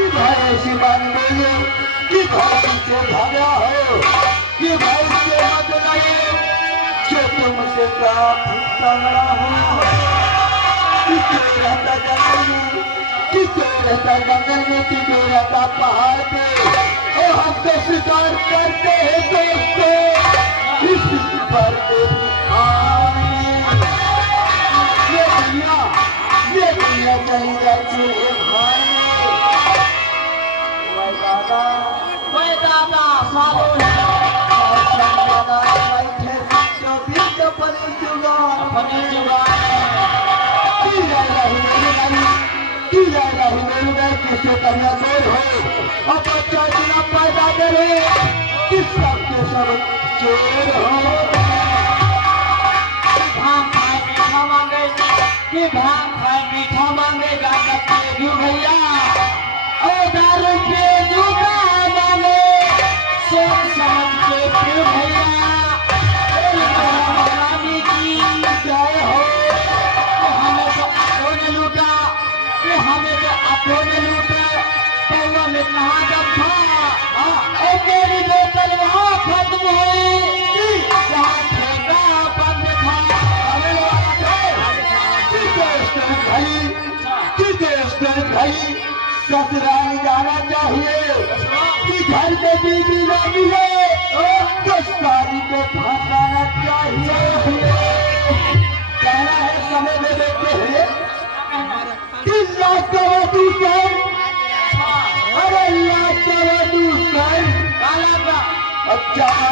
कि भाई ऐसी मान गई कि भाई से भागा हो कि भाई से मत लगे जो तुमसे काफी तगड़ा हो कि कोई रहता जंगल में कि कोई रहता जंगल में कि कोई रहता पहाड़ पे और हम तो शिकार करते हैं दोस्तों इसी पर ये दुनिया चली जाती है भाई वह दादा सालों किससे करना कोई हो अब बच्चा इतना पैदा करे कि सबके सब चोर हो भांग खाए मीठा मांगे कि भांग खाए मीठा मांगेगा क्यों भैया और दारू पे जूता मांगे सोच समझ के क्यों भैया रानी की जय हो हमें तो अपने लूटा कि हमें तो अपने लूटा पौवा में कहाँ जब था तेरी बोतल वहाँ खत्म हुई जहाँ ठेका बंद था भाई ससुराल जाना चाहिए कि घर में बीवी न मिले तो सारी को फंसाना चाहिए कहना है समय में देखते हैं कि लाख दूसर अरे लाख दूसर अच्छा